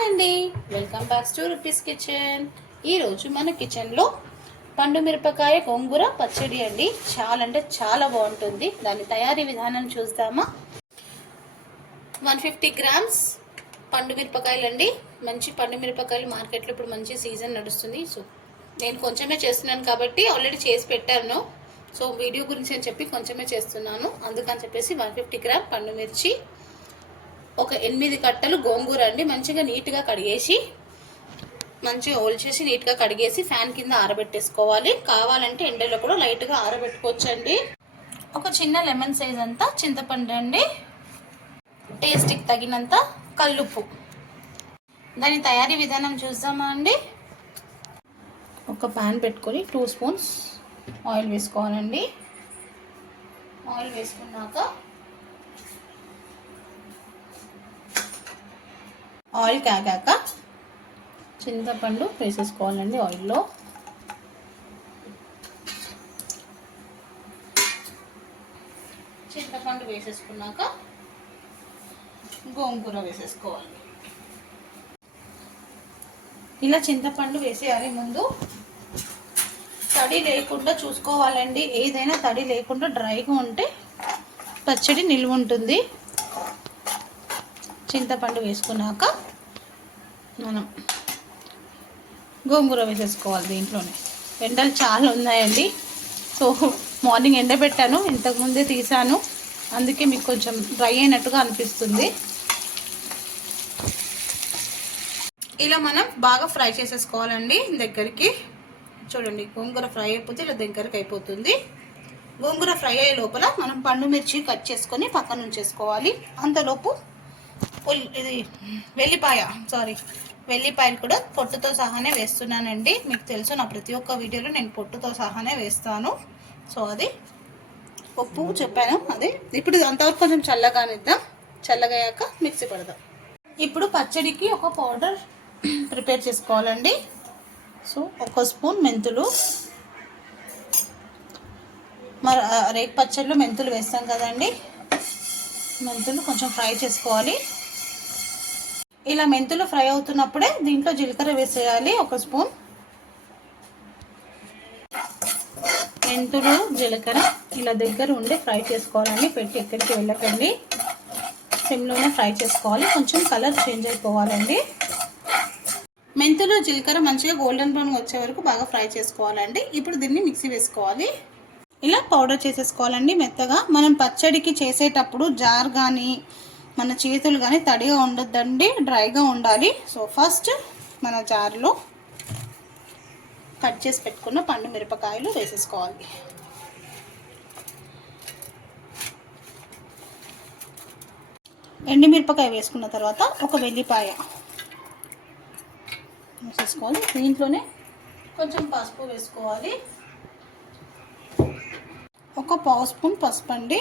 Hi అండి, welcome back to rupees kitchen. ఈరోజు మన కిచెన్లో పండు మిరపకాయ గోంగూర పచ్చడి అండి. చాలా అంటే చాలా బాగుంటుంది. దాని తయారీ విధానం చూద్దామా. 150 గ్రామ్స్ పండు మిరపకాయలు అండి. మంచి పండు మిరపకాయలు మార్కెట్లో ఇప్పుడు మంచి సీజన్ నడుస్తుంది. సో నేను కొంచెమే చేస్తున్నాను కాబట్టి ఆల్రెడీ చేసి పెట్టాను. సో వీడియో గురించి అని చెప్పి కొంచెమే చేస్తున్నాను. అందుకని చెప్పేసి 150 గ్రామ్ పండు మిర్చి, ఒక 8 కట్టలు గోంగూర అండి. మంచిగా నీట్గా కడిగేసి మంచిగా ఓల్చేసి నీట్గా కడిగేసి ఫ్యాన్ కింద ఆరబెట్టేసుకోవాలి. కావాలంటే ఎండలో కూడా లైట్గా ఆరబెట్టుకోవచ్చండి. ఒక చిన్న లెమన్ సైజ్ అంతా చింతపండు అండి. టేస్ట్కి తగినంత కల్లుప్పు. దాని తయారీ విధానం చూద్దామా అండి. ఒక ప్యాన్ పెట్టుకొని 2 స్పూన్స్ ఆయిల్ వేసుకోవాలండి. ఆయిల్ వేసుకున్నాక ఆయిల్ కాగాక చింతపండు వేసేసుకోవాలండి. ఆయిల్లో చింతపండు వేసేసుకున్నాక గోంగూర వేసేసుకోవాలి. ఇలా చింతపండు వేసేయాలి. ముందు తడి లేకుండా చూసుకోవాలండి. ఏదైనా తడి లేకుండా డ్రైగా ఉంటే పచ్చడి నిల్వ ఉంటుంది. చింతపండు వేసుకున్నాక మనం గోంగూర వేసేసుకోవాలి. దీంట్లోనే ఎండలు చాలా ఉన్నాయండి. సో మార్నింగ్ ఎండబెట్టాను, ఇంతకుముందే తీసాను, అందుకే మీకు కొంచెం డ్రై అయినట్టుగా అనిపిస్తుంది. ఇలా మనం బాగా ఫ్రై చేసేసుకోవాలండి. దగ్గరికి చూడండి, గోంగూర ఫ్రై అయిపోతే ఇలా దగ్గరికి అయిపోతుంది. గోంగూర ఫ్రై అయ్యే లోపల మనం పండు మిర్చి కట్ చేసుకొని పక్కన ఉంచేసుకోవాలి. అంతలోపు ఇది వెల్లిపాయలు కూడా పొట్టుతో సహానే వేస్తున్నానండి. మీకు తెలుసు, నా ప్రతి ఒక్క వీడియోలో నేను పొట్టుతో సహానే వేస్తాను. సో అది ఉప్పు చెప్పాను. అదే ఇప్పుడు అంతవరకు కొంచెం చల్లగానిద్దాం. చల్లగయ్యాక మిక్సీ పడదాం. ఇప్పుడు పచ్చడికి ఒక పౌడర్ ప్రిపేర్ చేసుకోవాలండి. సో 1 స్పూన్ మెంతులు. మరి రేగు పచ్చడిలో మెంతులు వేస్తాం కదండి. మెంతులు కొంచెం ఫ్రై చేసుకోవాలి. ఇలా మెంతులు ఫ్రై అవుతున్నప్పుడే దీంట్లో జీలకర్ర వేసేయాలి. 1 స్పూన్ మెంతులు, జీలకర్ర ఇలా దగ్గర ఉండి ఫ్రై చేసుకోవాలండి. పెట్టి ఎక్కడికి వెళ్ళకండి, సిమ్లోనే ఫ్రై చేసుకోవాలి. కొంచెం కలర్ చేంజ్ అయిపోవాలండి. మెంతులు, జీలకర్ర మంచిగా గోల్డెన్ బ్రౌన్ వచ్చే వరకు బాగా ఫ్రై చేసుకోవాలండి. ఇప్పుడు దీన్ని మిక్సీ వేసుకోవాలి. ఇలా పౌడర్ చేసేసుకోవాలండి మెత్తగా. మనం పచ్చడికి చేసేటప్పుడు జార్ కానీ మన చేతులు కానీ తడిగా ఉండొద్దండి, డ్రైగా ఉండాలి. సో ఫస్ట్ మన జార్లో కట్ చేసి పెట్టుకున్న పండు మిరపకాయలు వేసేసుకోవాలి. ఎండుమిరపకాయ వేసుకున్న తర్వాత ఒక వెల్లిపాయ వేసేసుకోవాలి. దీంట్లోనే కొంచెం పసుపు వేసుకోవాలి. ఒక 1/2 స్పూన్ పసుపు అండి.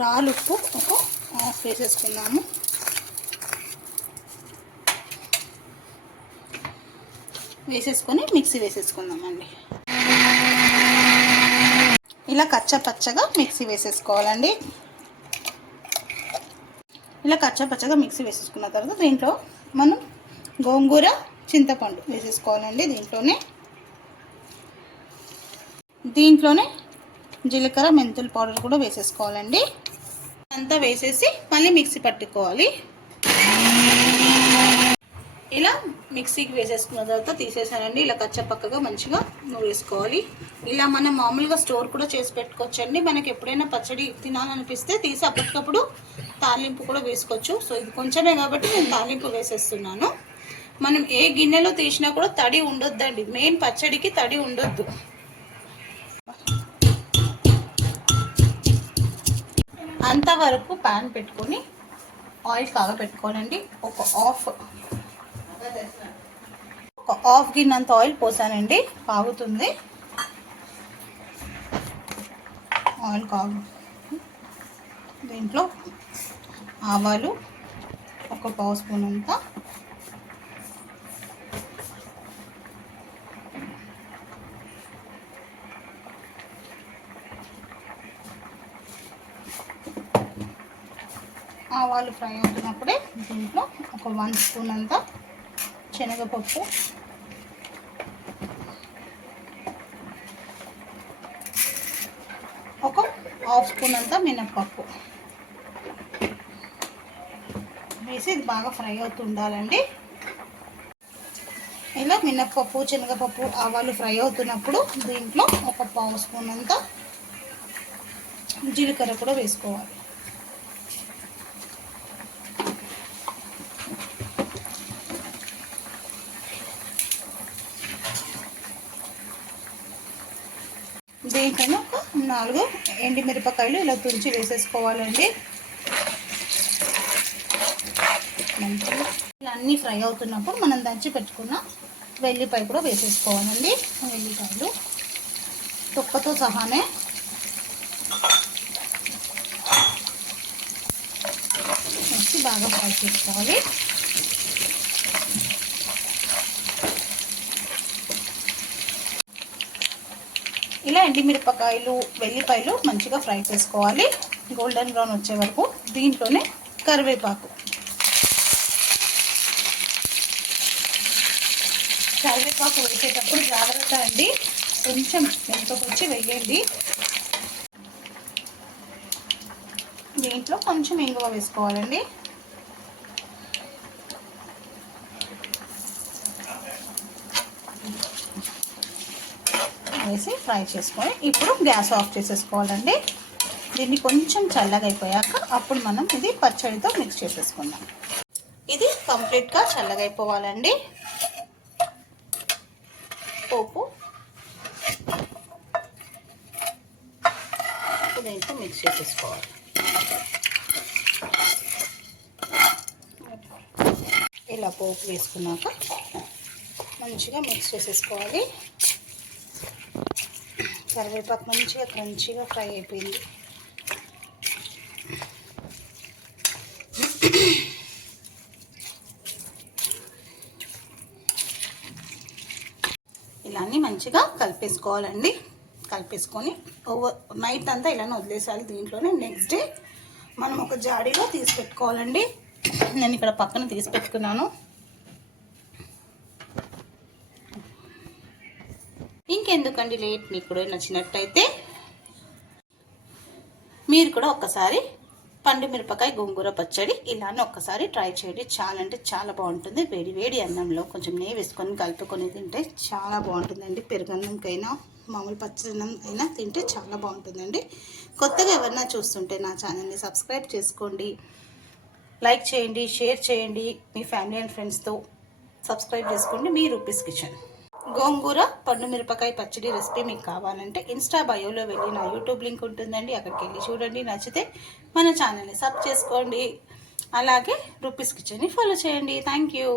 రాలుప్పు ఒక 1/2 వేసేసుకున్నాము. వేసేసుకొని మిక్సీ వేసేసుకుందామండి. ఇలా కచ్చపచ్చగా మిక్సీ వేసేసుకోవాలండి. ఇలా కచ్చపచ్చగా మిక్సీ వేసేసుకున్న తర్వాత దీంట్లో మనం గోంగూర, చింతపండు వేసేసుకోవాలండి. దీంట్లోనే జీలకర్ర, మెంతుల పౌడర్ కూడా వేసేసుకోవాలండి. అంతా వేసేసి మళ్ళీ మిక్సీ పట్టుకోవాలి. ఇలా మిక్సీకి వేసేసుకున్న తర్వాత తీసేసానండి. ఇలా కచ్చపక్కగా మంచిగా వేసుకోవాలి. ఇలా మనం మామూలుగా స్టోర్ కూడా చేసి పెట్టుకోవచ్చండి. మనకి ఎప్పుడైనా పచ్చడి తినాలనిపిస్తే తీసి అప్పటికప్పుడు తాలింపు కూడా వేసుకోవచ్చు. సో ఇది కొంచెమే కాబట్టి నేను తాలింపు వేసేస్తున్నాను. మనం ఏ గిన్నెలో తీసినా కూడా తడి ఉండొద్దండి. మెయిన్ పచ్చడికి తడి ఉండొద్దు. అంతవరకు ప్యాన్ పెట్టుకొని ఆయిల్ కాగపెట్టుకోనండి. ఒక హాఫ్ గిన్నెంత ఆయిల్ పోసానండి. కాగుతుంది. ఆయిల్ దీంట్లో ఆవాలు ఒక 1/2 స్పూన్ అంతా, ఆవాలు ఫ్రై అవుతున్నప్పుడే దీంట్లో ఒక 1 స్పూన్ అంతా శనగపప్పు, ఒక 1/2 స్పూన్ అంతా మినప్పప్పు వేసి ఇది బాగా ఫ్రై అవుతూ ఉండాలండి. ఇలా మినప్పప్పు, శనగపప్పు, ఆవాలు ఫ్రై అవుతున్నప్పుడు దీంట్లో ఒక 1/2 స్పూన్ అంతా జీలకర్ర కూడా వేసుకోవాలి. దీంట్లో ఒక 4 ఎండుమిరపకాయలు ఇలా తుంచి వేసేసుకోవాలండి. మంచిగా ఇలా అన్నీ ఫ్రై అవుతున్నప్పుడు మనం దంచి పెట్టుకున్న వెల్లిపాయ కూడా వేసేసుకోవాలండి. వెల్లిపాయలు తొక్కతో సహానే వేసి బాగా ఫ్రై చేసుకోవాలి. ఇలా ఎండుమిరపకాయలు, వెల్లిపాయలు మంచిగా ఫ్రై చేసుకోవాలి, గోల్డెన్ బ్రౌన్ వచ్చే వరకు. దీంట్లోనే కరివేపాకు వేసేటప్పుడు జాగ్రత్త అండి, కొంచెం వెనుకకొచ్చి వేయండి. దీంట్లో కొంచెం ఇంగువ వేసుకోవాలండి. వేసి ఫ్రై చేసుకొని ఇప్పుడు గ్యాస్ ఆఫ్ చేసేసుకోవాలండి. దీన్ని కొంచెం చల్లగా అయిపోయాక అప్పుడు మనం ఇది పచ్చడితో మిక్స్ చేసేసుకుందాం. ఇది కంప్లీట్గా చల్లగా అయిపోవాలండి. పోపు దీంట్లో మిక్స్ చేసేసుకోవాలి. ఇలా పోపు వేసుకున్నాక మంచిగా మిక్స్ చేసేసుకోవాలి. కరివేపాకు మంచిగా క్రంచీగా ఫ్రై అయిపోయింది. ఇలా అన్నీ మంచిగా కలిపేసుకోవాలండి. కలిపేసుకొని నైట్ అంతా ఇలానే వదిలేసాలి. దీంట్లోనే నెక్స్ట్ డే మనం ఒక జాడీలో తీసి పెట్టుకోవాలండి. నేను ఇక్కడ పక్కన తీసి పెట్టుకున్నాను. ఇంకెందుకండి లేట్, మీకు కూడా నచ్చినట్టయితే మీరు కూడా ఒక్కసారి పండు మిరపకాయ గోంగూర పచ్చడి ఇలానే ఒక్కసారి ట్రై చేయండి. చాలా అంటే చాలా బాగుంటుంది. వేడి వేడి అన్నంలో కొంచెం నెయ్యి వేసుకొని కలుపుకొని తింటే చాలా బాగుంటుందండి. పెరుగన్నంకైనా మామూలు పచ్చదన్నం అయినా తింటే చాలా బాగుంటుందండి. కొత్తగా ఎవరైనా చూస్తుంటే నా ఛానల్ని సబ్స్క్రైబ్ చేసుకోండి, లైక్ చేయండి, షేర్ చేయండి. మీ ఫ్యామిలీ అండ్ ఫ్రెండ్స్తో సబ్స్క్రైబ్ చేసుకోండి. మీ రూపీస్ కిచెన్. గోంగూర పండు మిరపకాయ పచ్చడి రెసిపీ మీకు కావాలంటే ఇన్స్టా బయోలో వెళ్ళి నా యూట్యూబ్ లింక్ ఉంటుందండి, అక్కడికి వెళ్ళి చూడండి. నచ్చితే మన ఛానల్ని సబ్ చేసుకోండి. అలాగే రూపీస్ కిచెన్ని ఫాలో చేయండి. Thank you.